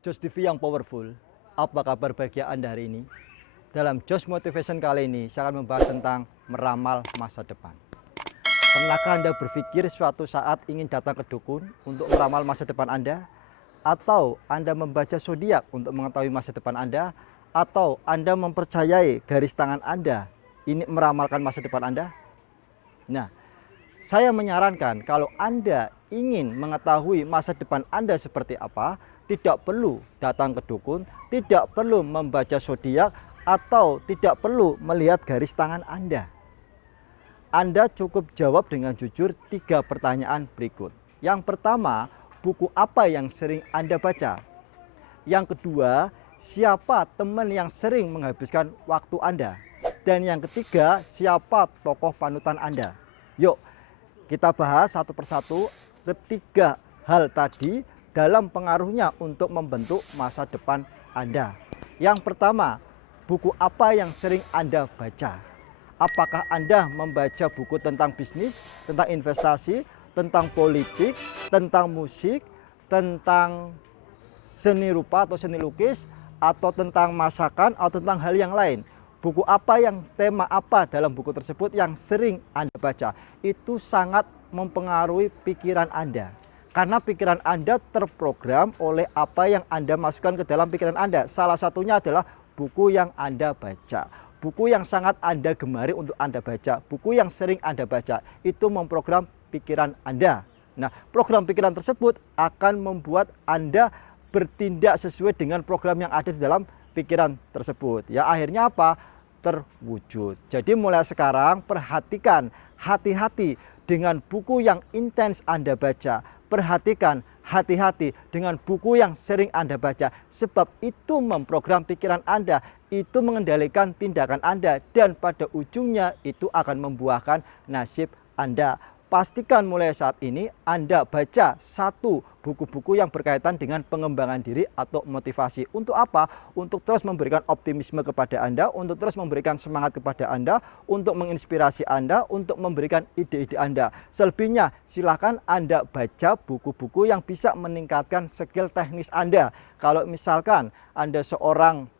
Jos TV yang powerful, apa kabar bagi Anda hari ini? Dalam Jos Motivation kali ini, saya akan membahas tentang meramal masa depan. Pernahkah Anda berpikir suatu saat ingin datang ke dukun untuk meramal masa depan Anda? Atau Anda membaca zodiak untuk mengetahui masa depan Anda? Atau Anda mempercayai garis tangan Anda ini meramalkan masa depan Anda? Nah, saya menyarankan kalau Anda ingin mengetahui masa depan Anda seperti apa, tidak perlu datang ke dukun, tidak perlu membaca zodiak, atau tidak perlu melihat garis tangan Anda. Anda cukup jawab dengan jujur 3 pertanyaan berikut. Yang pertama, buku apa yang sering Anda baca? Yang kedua, siapa teman yang sering menghabiskan waktu Anda? Dan yang ketiga, siapa tokoh panutan Anda? Yuk, kita bahas satu persatu ketiga hal tadi dalam pengaruhnya untuk membentuk masa depan Anda. Yang pertama, buku apa yang sering Anda baca? Apakah Anda membaca buku tentang bisnis, tentang investasi, tentang politik, tentang musik, tentang seni rupa atau seni lukis, atau tentang masakan, atau tentang hal yang lain? Buku apa yang tema apa dalam buku tersebut yang sering Anda baca? Itu sangat mempengaruhi pikiran Anda. Karena pikiran Anda terprogram oleh apa yang Anda masukkan ke dalam pikiran Anda. Salah satunya adalah buku yang Anda baca. Buku yang sangat Anda gemari untuk Anda baca. Buku yang sering Anda baca. Itu memprogram pikiran Anda. Nah, program pikiran tersebut akan membuat Anda bertindak sesuai dengan program yang ada di dalam pikiran tersebut. Ya, akhirnya apa? Terwujud. Jadi mulai sekarang perhatikan, hati-hati dengan buku yang intens Anda baca. Perhatikan, hati-hati dengan buku yang sering Anda baca. Sebab itu memprogram pikiran Anda, itu mengendalikan tindakan Anda, dan pada ujungnya itu akan membuahkan nasib Anda. Pastikan mulai saat ini Anda baca 1 buku-buku yang berkaitan dengan pengembangan diri atau motivasi. Untuk apa? Untuk terus memberikan optimisme kepada Anda, untuk terus memberikan semangat kepada Anda, untuk menginspirasi Anda, untuk memberikan ide-ide Anda. Selebihnya silakan Anda baca buku-buku yang bisa meningkatkan skill teknis Anda. Kalau misalkan Anda seorang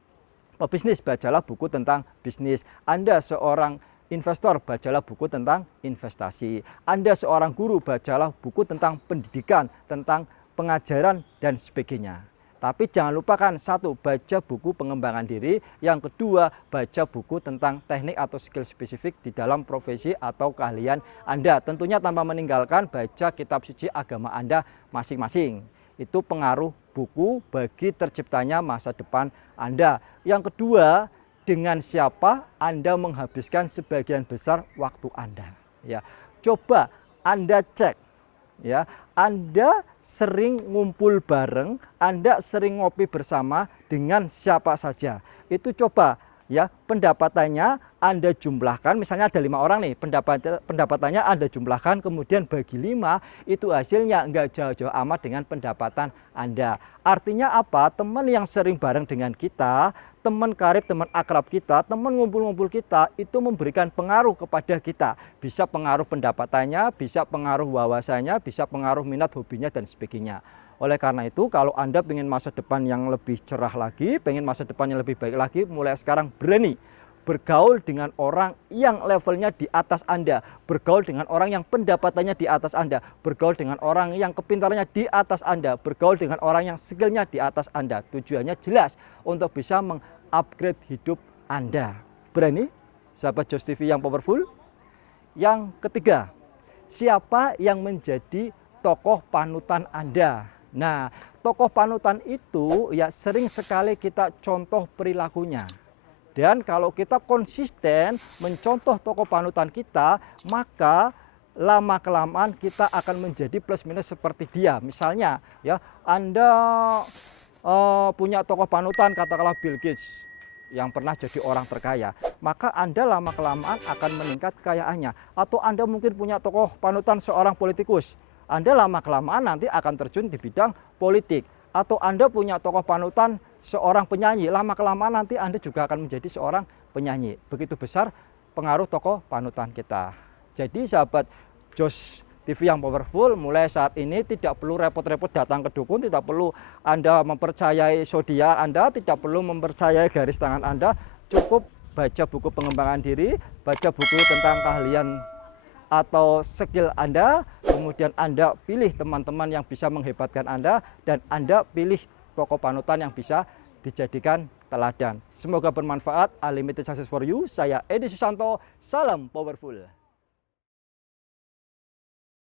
pebisnis, bacalah buku tentang bisnis. Anda seorang investor, bacalah buku tentang investasi. Anda seorang guru, bacalah buku tentang pendidikan, tentang pengajaran, dan sebagainya. Tapi jangan lupakan, 1, baca buku pengembangan diri. Yang kedua, baca buku tentang teknik atau skill spesifik di dalam profesi atau keahlian Anda. Tentunya tanpa meninggalkan baca kitab suci agama Anda masing-masing. Itu pengaruh buku bagi terciptanya masa depan Anda. Yang kedua, dengan siapa Anda menghabiskan sebagian besar waktu Anda. Ya, coba Anda cek. Ya, Anda sering ngumpul bareng, Anda sering ngopi bersama dengan siapa saja. Itu coba ya, pendapatannya Anda jumlahkan, misalnya ada 5 orang nih, pendapatannya Anda jumlahkan, kemudian bagi 5, itu hasilnya enggak jauh-jauh amat dengan pendapatan Anda. Artinya apa? Teman yang sering bareng dengan kita, teman karib, teman akrab kita, teman ngumpul-ngumpul kita, itu memberikan pengaruh kepada kita. Bisa pengaruh pendapatannya, bisa pengaruh wawasannya, bisa pengaruh minat hobinya, dan sebagainya. Oleh karena itu, kalau Anda ingin masa depan yang lebih cerah lagi, pengen masa depan yang lebih baik lagi, mulai sekarang berani bergaul dengan orang yang levelnya di atas Anda, bergaul dengan orang yang pendapatannya di atas Anda, bergaul dengan orang yang kepintarannya di atas Anda, bergaul dengan orang yang skillnya di atas Anda. Tujuannya jelas untuk bisa mengupgrade hidup Anda. Berani? Sahabat Jos TV yang powerful. Yang ketiga, siapa yang menjadi tokoh panutan Anda? Nah, tokoh panutan itu ya sering sekali kita contoh perilakunya. Dan kalau kita konsisten mencontoh tokoh panutan kita, maka lama-kelamaan kita akan menjadi plus minus seperti dia. Misalnya, ya, Anda punya tokoh panutan, katakanlah Bill Gates, yang pernah jadi orang terkaya, maka Anda lama-kelamaan akan meningkat kekayaannya. Atau Anda mungkin punya tokoh panutan seorang politikus, Anda lama-kelamaan nanti akan terjun di bidang politik. Atau Anda punya tokoh panutan seorang penyanyi, lama-kelamaan nanti Anda juga akan menjadi seorang penyanyi. Begitu besar pengaruh tokoh panutan kita. Jadi sahabat Jos TV yang powerful. Mulai saat ini tidak perlu repot-repot datang ke dukun, tidak perlu Anda mempercayai zodiak Anda, tidak perlu mempercayai garis tangan Anda, cukup baca buku pengembangan diri, baca buku tentang keahlian atau skill Anda, kemudian Anda pilih teman-teman yang bisa menghebatkan Anda, dan Anda pilih tokoh panutan yang bisa dijadikan teladan. Semoga bermanfaat. Unlimited success for you. Saya Edi Susanto. Salam powerful.